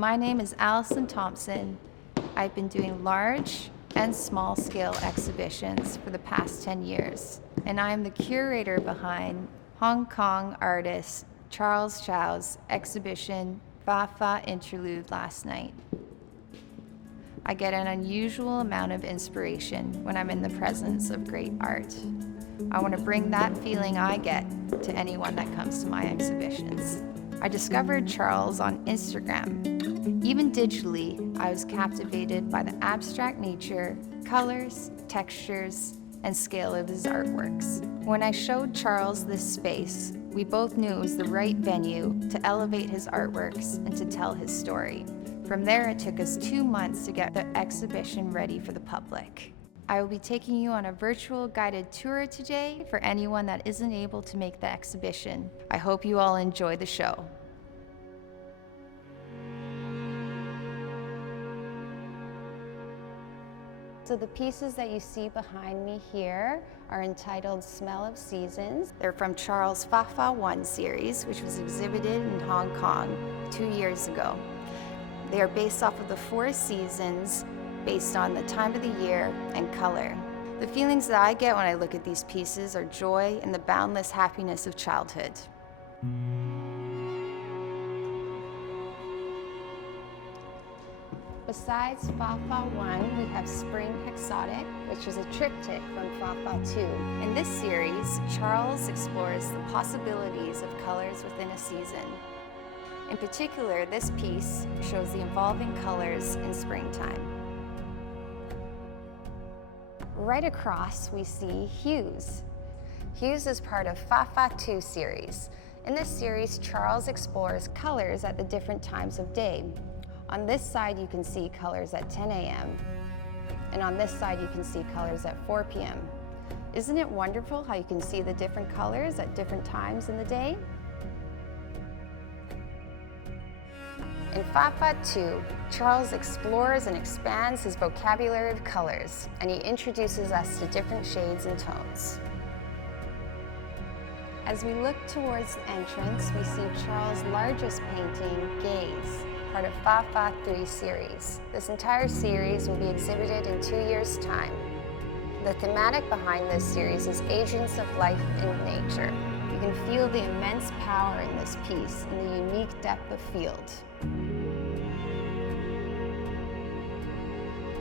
My name is Allison Thompson. I've been doing large and small scale exhibitions for the past 10 years, and I am the curator behind Hong Kong artist Chau's exhibition Fafa Interlude last night. I get an unusual amount of inspiration when I'm in the presence of great art. I want to bring that feeling I get to anyone that comes to my exhibitions. I discovered Chau's on Instagram. Even digitally, I was captivated by the abstract nature, colors, textures, and scale of his artworks. When I showed Chau's this space, we both knew it was the right venue to elevate his artworks and to tell his story. From there, it took us 2 months to get the exhibition ready for the public. I will be taking you on a virtual guided tour today for anyone that isn't able to make the exhibition. I hope you all enjoy the show. So the pieces that you see behind me here are entitled Smell of Seasons. They're from Chau's Fafa 1 series, which was exhibited in Hong Kong 2 years ago. They are based off of the 4 seasons, based on the time of the year and color. The feelings that I get when I look at these pieces are joy and the boundless happiness of childhood. Besides Fafa 1, we have Spring Exotic, which is a triptych from Fafa 2. In this series, Chau explores the possibilities of colors within a season. In particular, this piece shows the evolving colors in springtime. Right across, we see Hues. Hues is part of Fafa 2 series. In this series, Chau explores colors at the different times of day. On this side, you can see colors at 10 a.m. And on this side, you can see colors at 4 p.m. Isn't it wonderful how you can see the different colors at different times in the day? In Fafa 2, Chau explores and expands his vocabulary of colors, and he introduces us to different shades and tones. As we look towards the entrance, we see Chau's largest painting, Gaze, part of Fafa 3 series. This entire series will be exhibited in 2 years' time. The thematic behind this series is agents of life in nature. You can feel the immense power in this piece and the unique depth of field.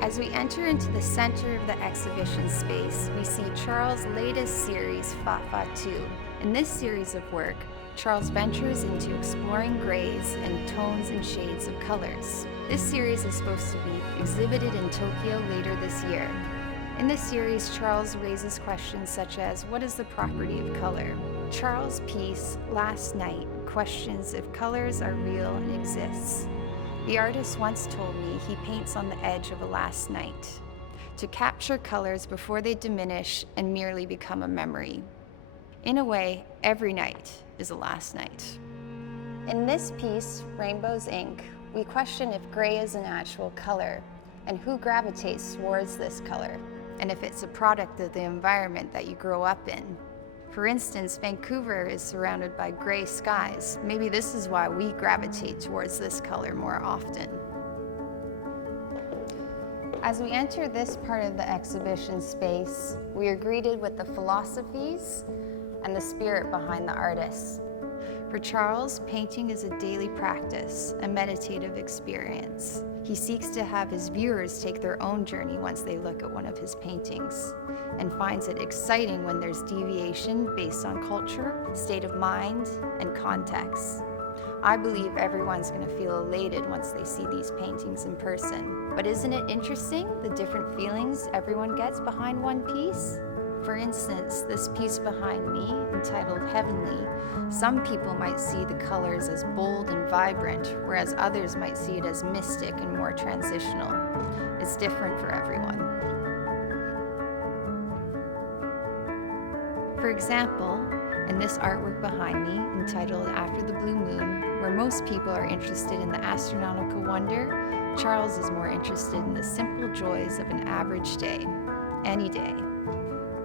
As we enter into the center of the exhibition space, we see Chau's latest series, Fafa 2. In this series of work, Chau ventures into exploring grays and tones and shades of colors. This series is supposed to be exhibited in Tokyo later this year. In this series, Chau raises questions such as, what is the property of color? Chau's piece, Last Night, questions if colors are real and exist. The artist once told me he paints on the edge of a last night, to capture colors before they diminish and merely become a memory. In a way, every night is a last night. In this piece, Rainbows Ink, we question if gray is an actual color and who gravitates towards this color, and if it's a product of the environment that you grow up in. For instance, Vancouver is surrounded by gray skies. Maybe this is why we gravitate towards this color more often. As we enter this part of the exhibition space, we are greeted with the philosophies and the spirit behind the artists. For Chau, painting is a daily practice, a meditative experience. He seeks to have his viewers take their own journey once they look at one of his paintings, and finds it exciting when there's deviation based on culture, state of mind, and context. I believe everyone's going to feel elated once they see these paintings in person. But isn't it interesting, the different feelings everyone gets behind one piece? For instance, this piece behind me, entitled Heavenly, some people might see the colors as bold and vibrant, whereas others might see it as mystic and more transitional. It's different for everyone. For example, in this artwork behind me, entitled After the Blue Moon, where most people are interested in the astronomical wonder, Chau is more interested in the simple joys of an average day, any day.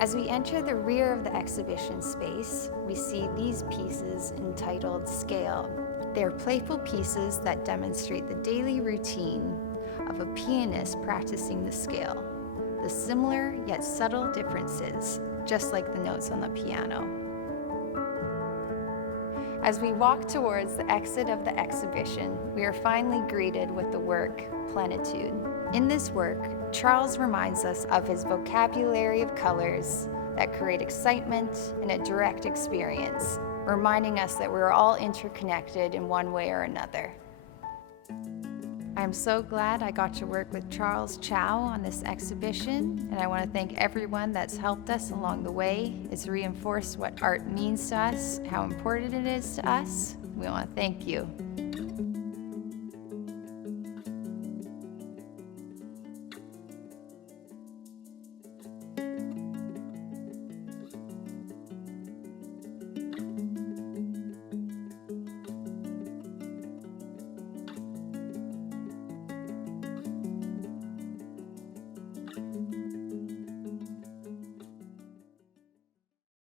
As we enter the rear of the exhibition space, we see these pieces entitled Scale. They are playful pieces that demonstrate the daily routine of a pianist practicing the scale, the similar yet subtle differences, just like the notes on the piano. As we walk towards the exit of the exhibition, we are finally greeted with the work, Plenitude. In this work, Charles reminds us of his vocabulary of colors that create excitement and a direct experience, reminding us that we're all interconnected in one way or another. I'm so glad I got to work with Charles Chau on this exhibition, and I want to thank everyone that's helped us along the way. It's reinforced what art means to us, how important it is to us. We want to thank you.